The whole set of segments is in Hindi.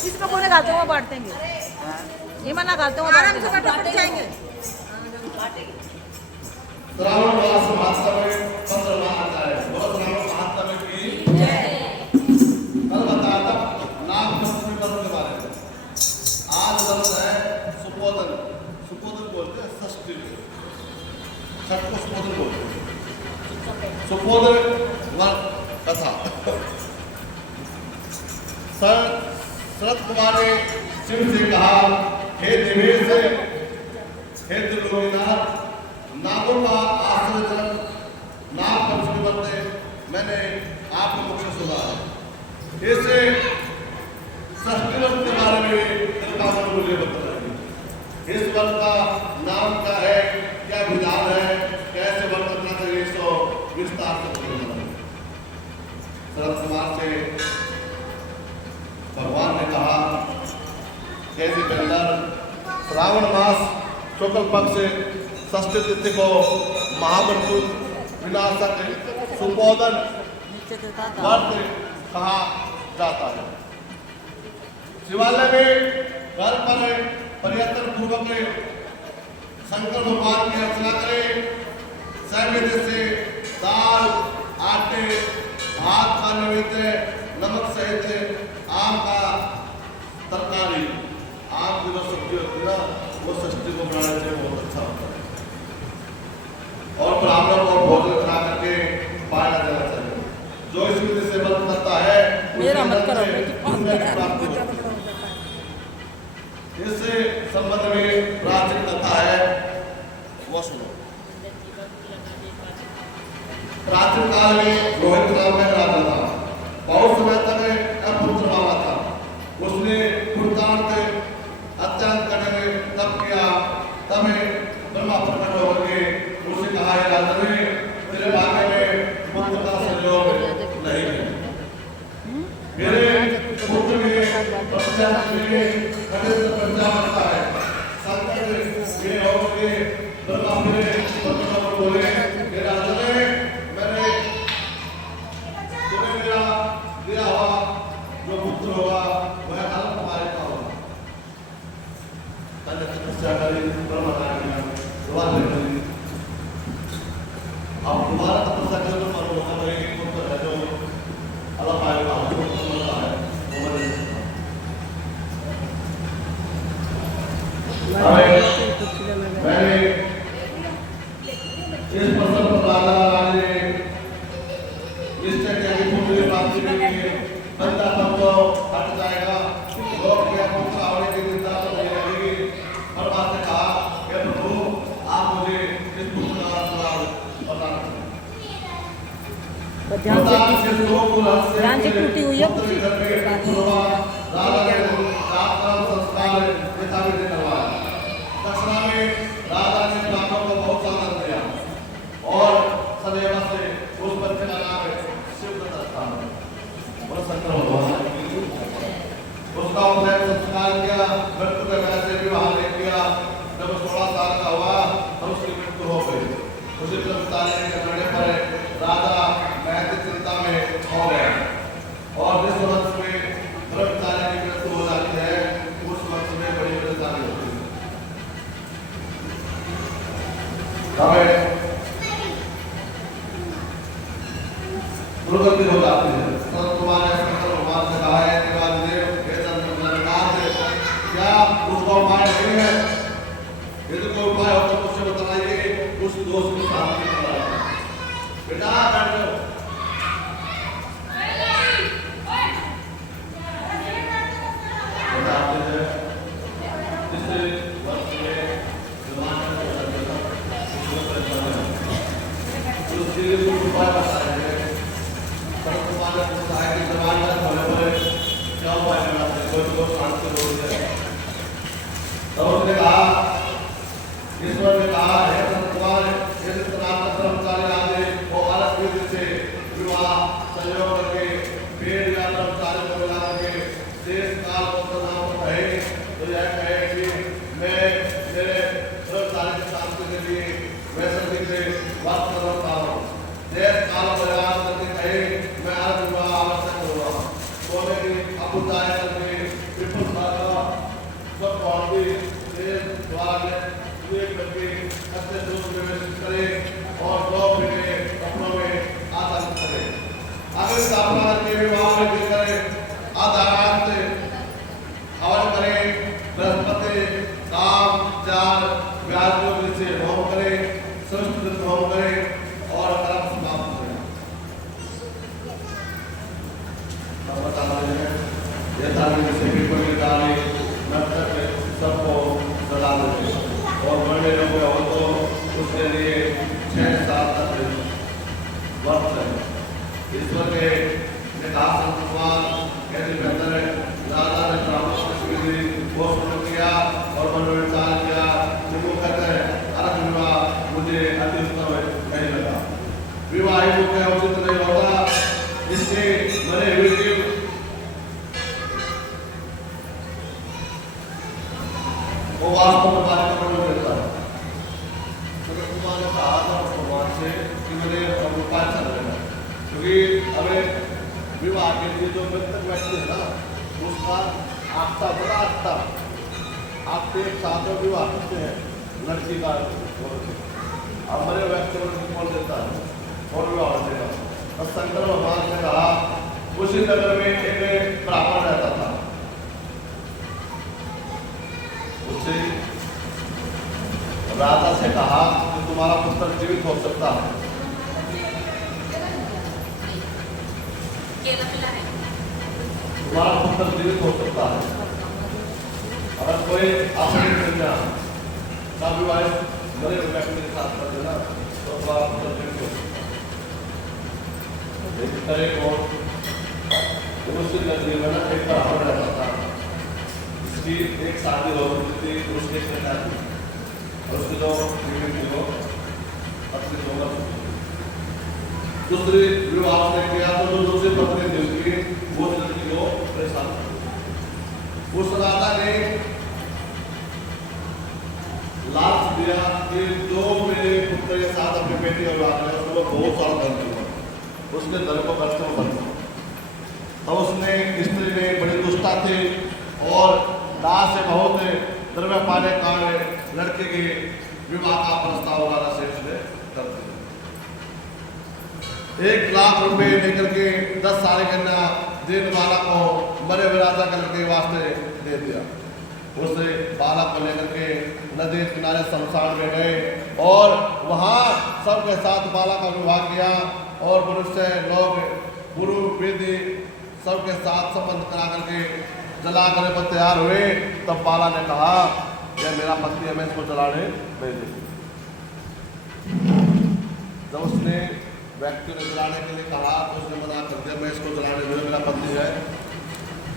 इसको कोने खाते हुए बांट देंगे, ये मना खाते हुए आराम से फटाफट जाएंगे। श्रावण मास महात्मा में पंद्रहवां आता है। बोलो श्रावण महात्मा में की कल बताया था नाग पंचमी पर्व के बारे में। आज व्रत है सुपोधन। सुपोधन बोलते हैं षष्ठी को, छठ को सुपोधन बोलते हैं। सुपोधन व्रत कथा। शरद कुमार ने शिव से कहा, हे देवेश, हे त्रिलोकीनाथ, नागों का आश्रय जनक नाग पंचमी व्रत मैंने आपके मुख से सुना है। ऐसे षष्ठी व्रत के बारे में मुझे बताइए। इस व्रत का नाम क्या है, क्या विधान है, कैसे व्रत करना चाहिए, सो विस्तार से बताइए। शरद कुमार से भगवान ने कहा, कैसे अंदर श्रावण मास शुक्ल पक्ष से षष्ठी तिथि को महामृत्यु विनाशक सुपोधन व्रत कहा जाता है। शिवालय में घर पर पर्यटन पूर्वक शंकर भगवान की अर्चना करें। सैन्य से दाल, आटे, भात का नैवेद्य, नमक सहित आम का तरकारी, आम की जो सब्जी होती है ना, वो षष्ठी को बनाने से बहुत अच्छा होता है। और ब्राह्मणों को भोजन करा करके पाया जाना चाहिए। जो इस विधि से व्रत करता है मेरा मत करो, इस संबंध में प्राचीन कथा है, वो सुनो। प्राचीन काल में रोहित नाम का राजा था। बहुत समय तक पुत्र मामा था। उसने पूर्णांत अत्यंत करने में तप किया। तब ब्रह्मा प्रकट होकर के उसने कहा, हे राजन, तेरे भाग्य में पुत्र का संयोग नहीं है। मेरे पुत्र में प्रजा बनता है। संकट ये हो के ब्रह्मा मेरे पुत्र को बोले, हे राजन, मैंने तुम्हें मेरा दिया हुआ जो पुत्र होगा वह अलग तुम्हारे का होगा। तपस्या करी, ब्रह्मा करी, अब दोबारा तपस्या करें तो मालूम होगा मेरे एक पुत्र है जो अलग आएगा, जो मिलता है वो मैंने इस प्रसंग पर राजा ने निश्चय किया कि पुत्र की प्राप्ति के लिए बंदा सब तो हट जाएगा, लोग क्या पुत्र होने की चिंता तो नहीं रहेगी। परमात्मा ने कहा, हे प्रभु, आप मुझे इस पुत्र का आशीर्वाद प्रदान करें। ध्यान से टूटी हुई है। राजा ने संस्कार पिता ने करवाया। शंकर भगवान की। उसका उसने संस्कार किया, मृत्यु के वैसे विवाह नहीं किया। जब 16 साल का हुआ तब उसकी मृत्यु हो गई। उसी ब्रह्मचारी के मरने पर राजा नैतिक चिंता में हो गया और जिस वंश में ब्रह्मचारी की मृत्यु हो जाती है उस वंश में बड़ी परेशानी होती है। दुर्गति हो जाती है। संत कुमार ने शंकर भगवान से कहा है देवादिदेव हे चंद्रनाथ, क्या उसका उपाय नहीं है? यदि कोई उपाय हो तो मुझसे बताइए, उस दोष की शांति कराइए। बेटा बैठ जाओ। ईश्वर ने कहा है संतवान यदि तनाव कर्मचारी आदि वो अलग विधि से विवाह संयोग करके पेड़ या कर्मचारी को मिला करके देश काल और तनाव को कहे तो यह कहे कि मैं मेरे कर्मचारी की शांति के लिए मैं सभी से बात कर रहा हूँ। देश काल प्रयास करके कहे मैं आज विवाह आवश्यक होगा सोने की अपुदाय करके विपुल सारा सब भारतीय देश द्वारा एक करके अच्छे दोस्त प्रवेश करें और दो फिरे कपड़ों में आसन करें। अगर स्थापना करके विवाह में करें आधारांत हवन करें, बृहस्पति काम चार व्याज से होम करें, संस्कृत होम करें और कर्म समाप्त करें। अब बता रहे हैं यथा से बिल्कुल निकाले नर्तक सबको सलाह देते और बड़े लोग हो तो उसके लिए 6 साल तक वर्ष है। ईश्वर के निकास कुमार कैसे बेहतर है। राजा ने ब्राह्मण को शुरू किया और मनोविचार किया। वो कहते हैं अर्थ विवाह मुझे अति उत्तम नहीं लगा। विवाह ही मुझे उचित नहीं होता। इसके मरे हुए जीव वो वास्तव में बात करने देता है। ने कहा था भगवान से कि मेरे उपाय चल रहे हैं क्योंकि हमें विवाह के लिए जो मृतक व्यक्ति है ना उसका आस्था बड़ा आस्था आपके एक साथ में विवाह करते हैं लड़की का अब मरे व्यक्ति को कौन देता है और विवाह देगा। और शंकर भगवान ने कहा उसी नगर में एक ब्राह्मण रहता था। उससे राजा से कहा कि तुम्हारा पुत्र जीवित हो सकता है। तुम्हारा पुत्र जीवित हो सकता है अगर कोई अपनी कन्या का विवाह मरे व्यक्ति के साथ कर देना तो तुम्हारा पुत्र जीवित हो सकता है। उसकी नजर में ना एक ब्राह्मण रहता था। इसकी एक शादी हो रही थी उसके और उसके दो अपनी दूसरी विवाह ने किया तो जो दूसरी पत्नी थी उसकी वो लड़की को परेशान कर। उस राजा ने लालच दिया कि जो मेरे पुत्र के साथ अपनी बेटी का विवाह करेगा उसको बहुत सारा धन दूंगा, उसके धन को खर्च में करता। तो उसने स्त्री ने बड़ी दुष्टा थी और दास से बहुत द्रव्य पाने का लड़के के विवाह का प्रस्ताव राजा शेष ने कर दिया। 1 लाख रुपए लेकर के 10 साल कन्या देने वाला को मरे हुए राजा के लड़के वास्ते दे दिया। उसे बालक को लेकर के नदी किनारे शमशान में गए और वहाँ सबके साथ बालक का विवाह किया और मनुष्य लोग गुरु विधि सबके साथ संबंध करा करके जला करने पर तैयार हुए। तब बाला ने कहा यह मेरा पति है, मैं इसको जलाने भेजे। जब उसने व्यक्ति ने जलाने के लिए कहा तो उसने मना कर दिया, मैं इसको जलाने भेजा, मेरा पति है।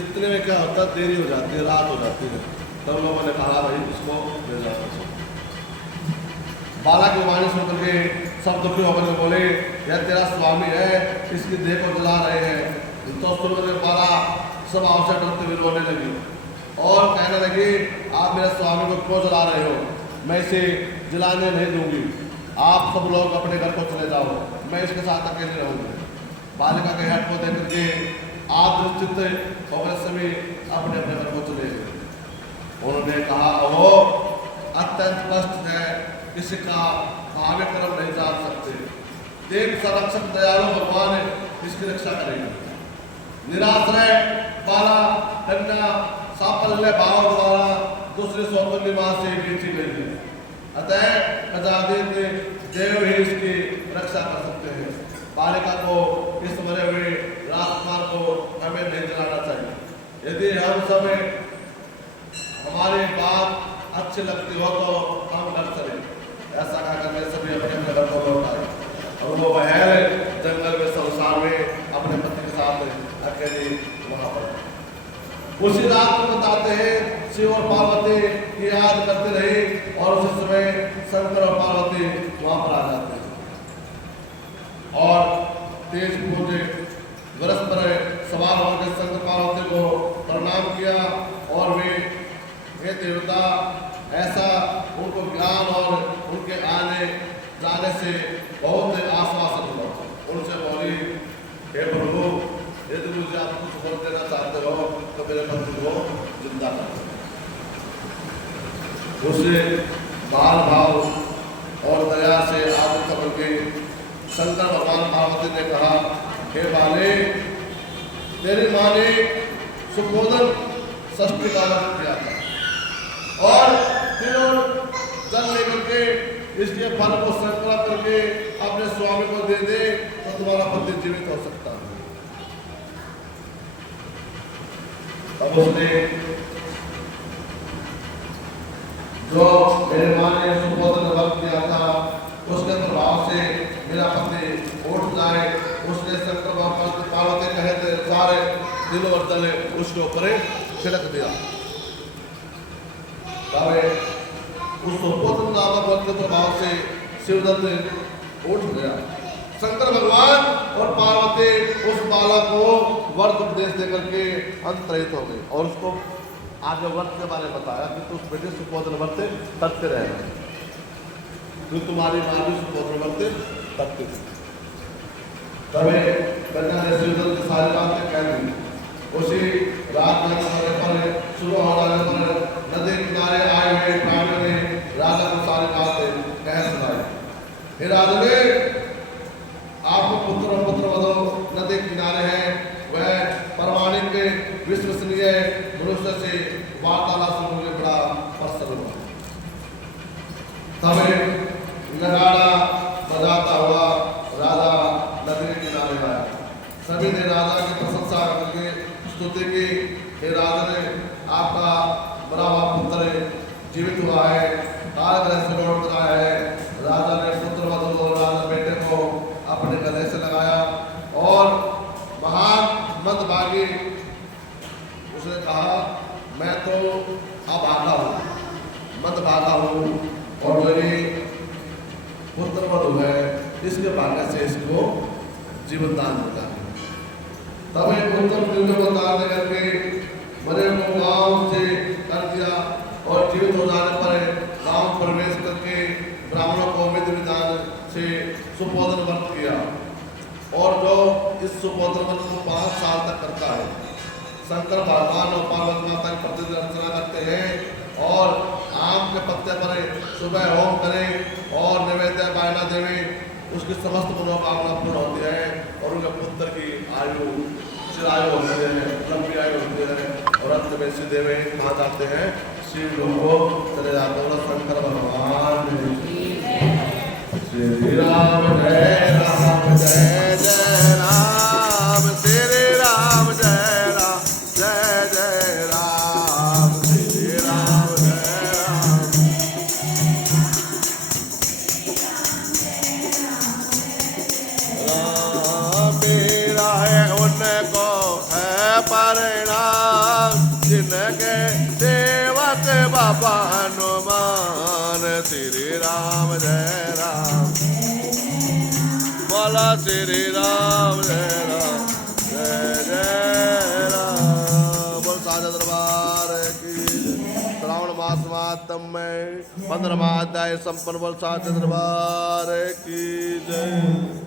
इतने में क्या होता है, देरी हो जाती है, रात हो जाती है। तब लोगों ने कहा भाई इसको ले जाओ। बाला की वाणी सुन के सब दुखी होकर बोले यह तेरा स्वामी है, इसकी देह को जला रहे हैं। तो सुनने वाला सब आपसे डरते हुए रोने लगी और कहने लगी, आप मेरे स्वामी को क्यों जला रहे हो? मैं इसे जलाने नहीं दूंगी। आप सब लोग अपने घर को चले जाओ, मैं इसके साथ अकेले रहूंगी। बालिका के हेड को देख करके आप निश्चित होकर सभी अपने अपने घर को चले गए। उन्होंने कहा, वो अत्यंत कष्ट है, इसका भाव्य कर्म नहीं जान सकते। देव संरक्षक दयालु भगवान इसकी रक्षा करेगा। निराश्रय बाला कन्या साफल्य भाव द्वारा दूसरे सौतन्य मां से बेची गई है, अतः प्रजादित्य देव ही इसकी रक्षा कर सकते हैं। बालिका को इस मरे हुए राजकुमार को हमें नहीं जलाना चाहिए। यदि हम सब हमारी बात अच्छी लगती हो तो हम घर चले। ऐसा कहा करके सभी अपने अपने घर को लौट आए और वो बहर जंगल में संसार में अपने पति के साथ अकेले वहां पर। उसी रात को बताते हैं शिव और पार्वती की याद करते रहे और उसी समय शंकर और पार्वती वहां पर आ जाते हैं और तेज पूजे वरस पर सवार होकर शंकर पार्वती को प्रणाम किया और वे, हे देवता, ऐसा उनको ज्ञान और उनके आने जाने से बहुत आश्वासन हुआ। उनसे बोली, हे प्रभु, यदि मुझे आप कुछ बोल देना चाहते हो तो मेरे पति को जिंदा कर। उसे बाल भाव और दया से आदित्य बन के शंकर भगवान पार्वती ने कहा, हे बाले, तेरी माँ ने सुपोधन षष्ठी का व्रत किया था और तीनों जल लेकर के इसके फल को संकल्प करके अपने स्वामी को दे दे तो तुम्हारा पति जीवित हो सकता है। तब उसने जो मेरे माँ ने सुपोधन व्रत किया था उसके प्रभाव से मेरा पति उठ जाए, उसने शंकर पार्वती कहे थे सारे दिलों और जले उसके ऊपर छिड़क दिया। उस सुपोधन नामक व्रत के प्रभाव से शिवदत्त उठ गया। शंकर भगवान और पार्वती उस बालक को व्रत उपदेश देकर के अंतरहित हो गए और उसको आगे व्रत के बारे में बताया कि तुम बेटे सुपोधन व्रत करते रहना, तो तुम्हारी मां भी सुपोधन व्रत करती थी। तभी कन्या ने शिवदत्त की सारी बातें कह दी। उसी रात में सुबह हो जाने पर नदी किनारे आए हुए प्राणियों ने राजा को सारी बातें कह सुनाई। हे राजा, आपको पुत्र और पुत्र वधू नदी किनारे हैं, वह परमाणिक विश्वसनीय मनुष्य से वार्तालाप सुनने में बड़ा प्रसन्न हुआ। तब नगाड़ा बजाता हुआ राजा नदी के किनारे आया। सभी ने राजा की प्रशंसा करके स्तुति की, हे राजा, आपका बड़ा हुआ पुत्र जीवित हुआ है, कारागृह से लौट कर आया है। राजा ने पुत्र वधू और राजा बेटे को अपने गले से लगाया और महान मंदभागी उसने कहा, मैं तो अभागा हूँ, मंदभागा हूँ और मेरी पुत्र वधू है, इसके भाग्य से इसको जीवन दान मिला। तब एक उत्तम दिव्य को दान करके मरे को गांव से कर दिया और जीवित हो जाने पर गांव प्रवेश करके ब्राह्मणों को विधि विधान से सुपोधन व्रत किया और जो इस सुपोधन व्रत को 5 साल तक करता है, शंकर भगवान और पार्वती माता की प्रतिदिन अर्चना करते हैं और आम के पत्ते पर सुबह होम करें और नैवेद्य बायना देवे, उसकी समस्त मनोकामना पूर्ण होती है और उनके पुत्र की आयु चिरायु होती है, लंबी आयु होती है और अंत में सीधे में कहाँ जाते हैं, शिव लोक को चले जाते हैं। शंकर भगवान श्री राम जय राम जय जय राम, श्री राम जय राम जय जय राम, श्री राम जय राम। राम मेरा है उनको है परिणाम, जिनके सेवक बाबा हनुमान, श्री राम जय राम, बोला श्री राम जय राम जय जय साज दरबार की जय। श्रावण मास मातम में 15वां अध्याय संपन्न वलसाज दरबार की जय।